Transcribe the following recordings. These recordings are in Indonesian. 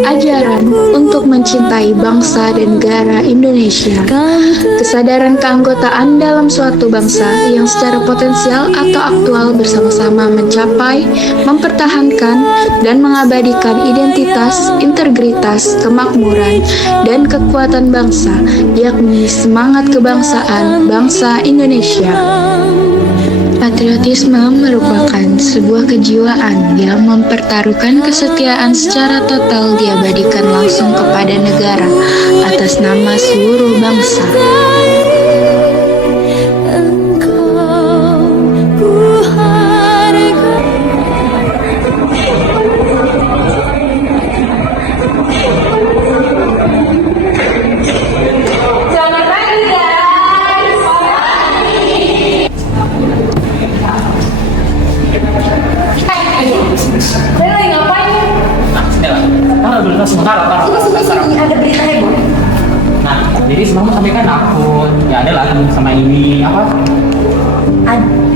ajaran untuk mencintai bangsa dan negara Indonesia, kesadaran keanggotaan dalam suatu bangsa yang secara potensial atau aktual bersama-sama mencapai, mempertahankan, dan mengabadikan identitas, integritas, kemakmuran, dan kekuatan bangsa, yakni semangat kebangsaan bangsa Indonesia. Patriotisme merupakan sebuah kejiwaan yang mempertaruhkan kesetiaan secara total diabadikan langsung kepada negara atas nama seluruh bangsa. Sebentar, ada berita heboh. Nah, jadi semalam sampaikan akun, ya ada lah sama ini apa?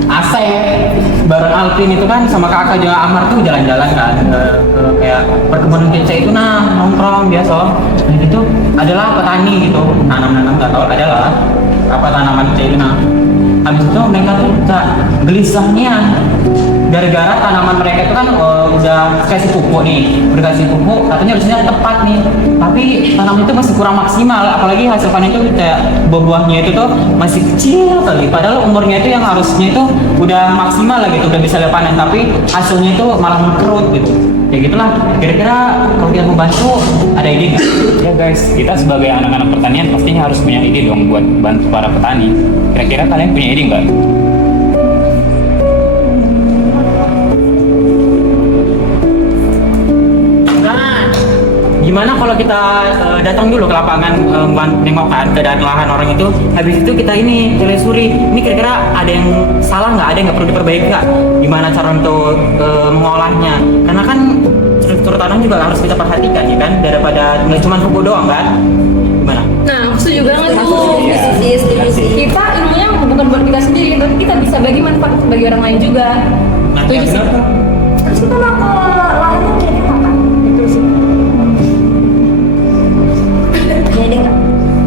Asep bareng Alvin itu kan sama kakak juga Amar tuh jalan-jalan kan ke kayak perkebunan kece itu nongkrong biasa. Nah itu adalah petani gitu, nanam-nanam nggak tahu adalah apa tanaman kece itu habis itu mereka tuh gelisahnya gara-gara tanaman mereka itu kan udah kasih pupuk nih, udah kasih pupuk katanya harusnya tepat nih, tapi tanaman itu masih kurang maksimal, apalagi hasil panen itu kayak buah-buahnya itu tuh masih kecil kali, padahal umurnya itu yang harusnya itu udah maksimal lah gitu, udah bisa panen, tapi hasilnya itu malah mengkerut gitu. Ya gitulah, kira-kira kalau kita mau bantu ada ide nggak? Ya guys, kita sebagai anak-anak pertanian pastinya harus punya ide dong buat bantu para petani. Kira-kira kalian punya ide nggak? Gimana kalau kita datang dulu ke lapangan nengok kan keadaan lahan orang itu, habis itu kita ini telusuri ini kira-kira ada yang salah nggak, ada yang nggak perlu diperbaiki nggak, gimana cara untuk mengolahnya, karena kan struktur tanah juga harus kita perhatikan ya kan, daripada nggak cuma pupuk doang kan. Gimana? Nah, aku setuju banget tuh. Kita ilmunya bukan buat kita sendiri, tapi kita bisa bagi manfaat bagi orang lain juga. Nah, Setuju sih. Terus kita mau ke lahannya kayaknya kapan? Betul sih. Jadi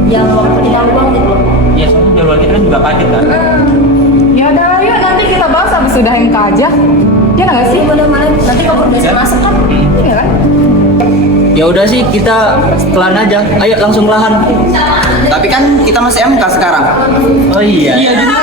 yang waktu kita luang gitu. ya soalnya jadwal kita kan juga padat kan. Ya udah, yuk nanti kita bahas habis sudah MK aja. Ya nggak sih? Bener-bener nanti kalau udah masuk kan. Iya kan? Ya udah sih kita kelan aja. Ayo langsung ke lahan. Tapi kan kita masih MK sekarang. Oh iya. Iya juga.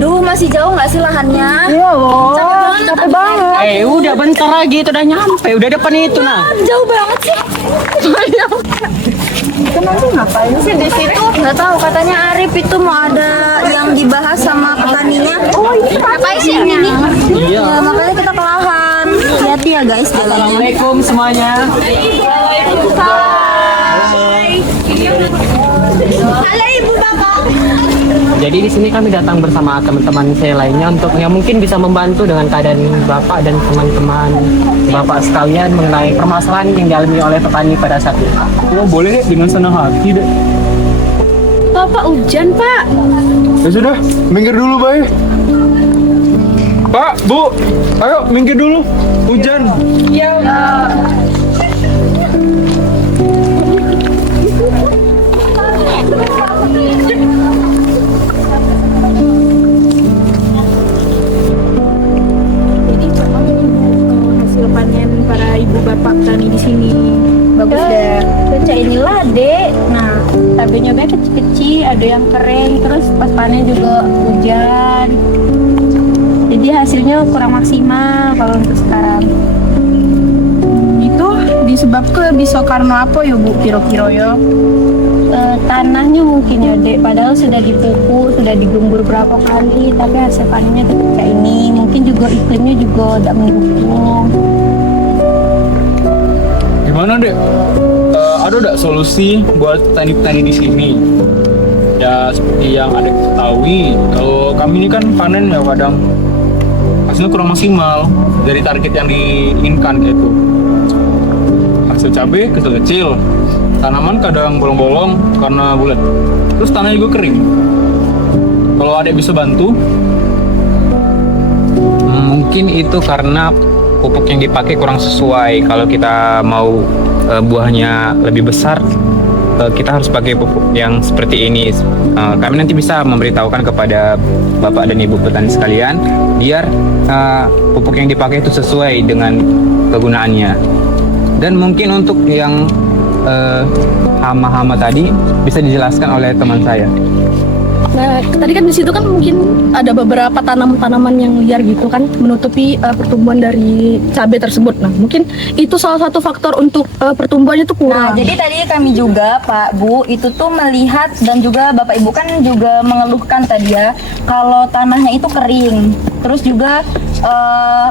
Duh, masih jauh nggak sih lahannya? Iya loh. Capek banget. Udah bentar lagi itu udah nyampe, udah depan itu nah. Jauh banget sih. Kita nanti ngapain sih di situ? Nggak tahu, katanya Arif itu mau ada yang dibahas sama petaninya. Oh ini ngapain sih yang ini? Iya. Ya, makanya kita ke lahan. Hati-hati ya guys jalannya. Assalamualaikum semuanya. Halo ibu bapak. Jadi di sini kami datang bersama teman-teman saya lainnya untuk yang mungkin bisa membantu dengan keadaan Bapak dan teman-teman Bapak sekalian mengenai permasalahan yang dialami oleh petani pada saat ini. Oh boleh dengan senang hati deh. Bapak hujan, Pak. Ya sudah, minggir dulu bay. Pak, Bu, ayo minggir dulu. Hujan. Ya udah. Jadi hasil panen para ibu bapak petani di sini bagus deh. Baca inilah dek. Nah, Cabai nyobanya kecil-kecil, ada yang kering, terus pas panen juga hujan. Jadi hasilnya kurang maksimal kalau untuk sekarang. Itu disebabkan bisa karena apa ya Bu, kira-kira ya? tanahnya mungkin ya dek. Padahal sudah dipupuk, sudah digembur berapa kali, tapi hasil panennya tetap kayak ini. Mungkin juga iklimnya juga tidak mendukung. Gimana dek? Ada nggak solusi buat petani-petani di sini? Ya seperti yang ada ketahui, kalau kami ini kan panen ya kadang hasilnya kurang maksimal dari target yang diinginkan gitu. Hasil cabai kecil-kecil, tanaman kadang bolong-bolong karena bulat, terus tanahnya juga kering. Kalau adek bisa bantu, mungkin itu karena pupuk yang dipakai kurang sesuai. Kalau kita mau buahnya lebih besar, kita harus pakai pupuk yang seperti ini. Kami nanti bisa memberitahukan kepada Bapak dan Ibu petani sekalian, biar pupuk yang dipakai itu sesuai dengan kegunaannya. Dan mungkin untuk yang hama-hama tadi bisa dijelaskan oleh teman saya. Nah, tadi kan di situ kan mungkin ada beberapa tanaman-tanaman yang liar gitu kan menutupi pertumbuhan dari cabai tersebut. Nah, mungkin itu salah satu faktor untuk pertumbuhannya itu Nah, kurang. jadi tadi kami juga Pak Bu itu tuh melihat dan juga Bapak Ibu kan juga mengeluhkan tadi ya kalau tanahnya itu kering, terus juga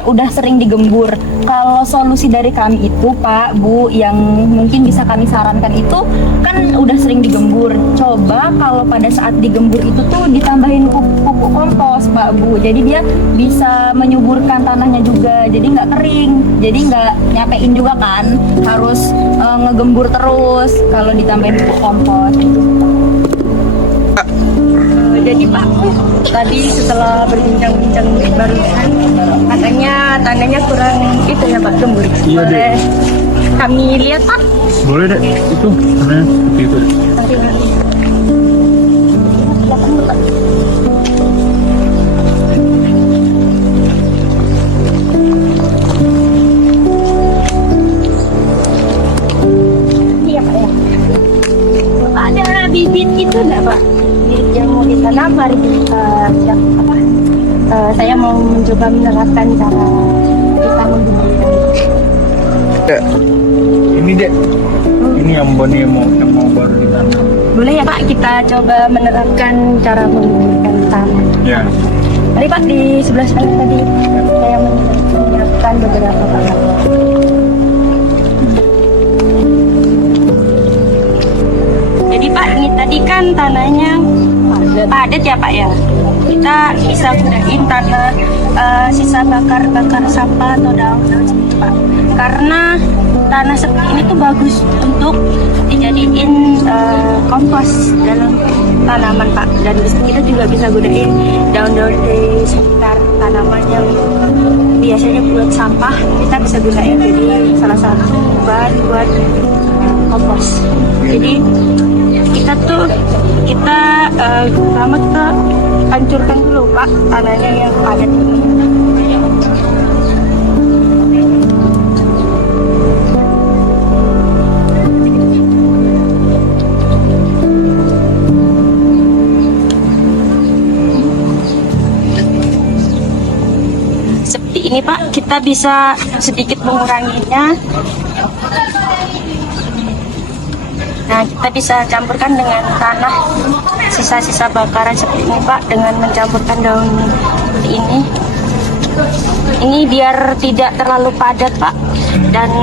udah sering digembur. Kalau solusi dari kami itu Pak Bu yang mungkin bisa kami sarankan itu kan udah sering digembur. Coba kalau pada saat digembur itu tuh ditambahin pupuk kompos Pak Bu. Jadi dia bisa menyuburkan tanahnya juga. Jadi nggak kering. Jadi nggak nyapein juga kan. Harus ngegembur terus kalau ditambahin pupuk kompos. Jadi Pak, tadi setelah berbincang-bincang barusan, katanya tanahnya kurang itu ya Pak, gembur. Iya, Boleh kami lihat Pak? Boleh deh, itu sebenarnya seperti itu. Iya Pak ya. Bapak ada bibit itu enggak Pak? Bibit yang mau ditanam hari yang apa? Saya mau mencoba menerapkan cara kita menggunakan. Ini deh, ini yang bonemo yang mau baru ditanam. Boleh ya Pak, kita coba menerapkan cara menggunakan tanah. Ya. Tadi Pak di sebelah sana tadi saya menyiapkan beberapa Pak. Jadi Pak, ini tadi kan tanahnya padat ya Pak ya. Kita bisa gunain tanah sisa bakar sampah atau daun-daun seperti Pak. Karena tanah seperti ini tuh bagus untuk dijadiin kompos dalam tanaman Pak. Dan kita juga bisa gunain daun-daun di sekitar tanaman yang biasanya buat sampah, kita bisa gunain jadi salah satu bahan buat kompos. Jadi kita pertama kita hancurkan dulu Pak tanahnya yang padat ini. Seperti ini Pak, kita bisa sedikit menguranginya. Nah, kita bisa campurkan dengan tanah sisa-sisa bakaran seperti ini Pak, dengan mencampurkan daun seperti ini. Ini biar tidak terlalu padat Pak, dan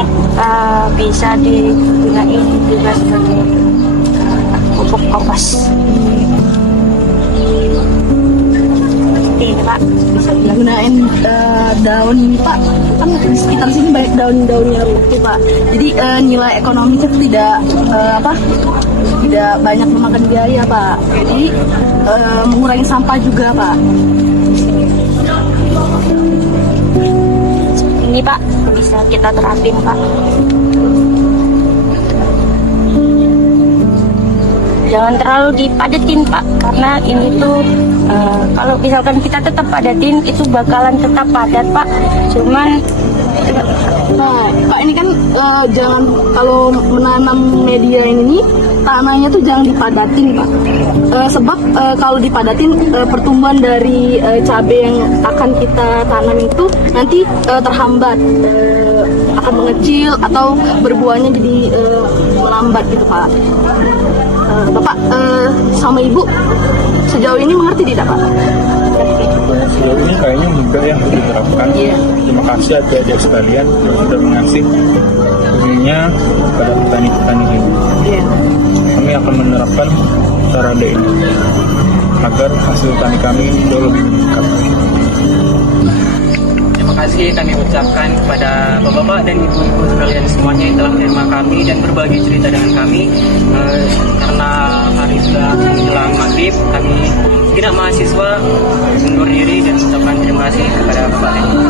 bisa digunakan juga sebagai pupuk kompos. Ini Pak, bisa Gunain daun ini Pak, kan di sekitar sini banyak daun-daunnya rumput Pak. Jadi nilai ekonominya tidak banyak memakan biaya Pak. Jadi mengurangi sampah juga Pak. ini Pak, bisa kita terapin Pak. Jangan terlalu dipadatin Pak, karena ini tuh kalau misalkan kita tetap padatin itu bakalan tetap padat Pak. Cuman Nah, Pak ini kan jangan kalau menanam media ini tanahnya tuh jangan dipadatin Pak. Sebab kalau dipadatin pertumbuhan dari cabai yang akan kita tanam itu nanti terhambat, akan mengecil atau berbuahnya jadi melambat gitu Pak. Bapak sama Ibu sejauh ini mengerti tidak Pak? Sejauh ini kayaknya mudah yang harus diterapkan. Terima kasih adik-adik sekalian yang sudah mengasih ilmunya pada petani-petani ini. Kami akan menerapkan cara ini agar hasil tani kami jauh lebih meningkat. Terima kasih kami ucapkan kepada bapak-bapak dan ibu-ibu sekalian semuanya yang telah menerima kami dan berbagi cerita dengan kami. Karena hari sudah menjelang maghrib, kami segenap mahasiswa undur diri dan mengucapkan terima kasih kepada Bapak Rektor.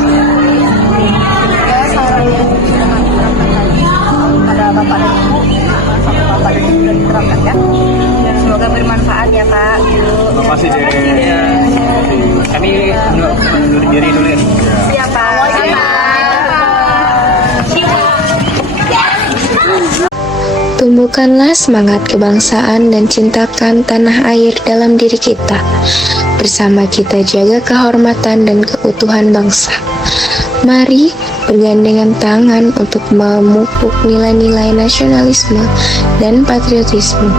Ya, saran yang sudah kami terapkan tadi pada Bapak dan Ibu, sama Bapak dan Ibu sudah diterapkan ya. Dan semoga bermanfaat ya Kak. Terima kasih Dek. Ya, kami undur diri dulu ya. Siap Pak. Tumbuhkanlah semangat kebangsaan dan cintakan tanah air dalam diri kita. Bersama kita jaga kehormatan dan keutuhan bangsa. Mari bergandengan tangan untuk memupuk nilai-nilai nasionalisme dan patriotisme.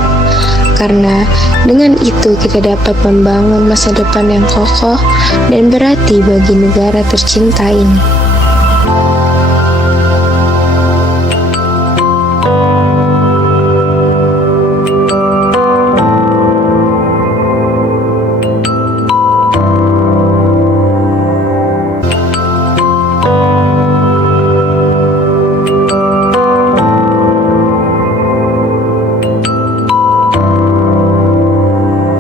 Karena dengan itu kita dapat membangun masa depan yang kokoh dan berarti bagi negara tercinta ini.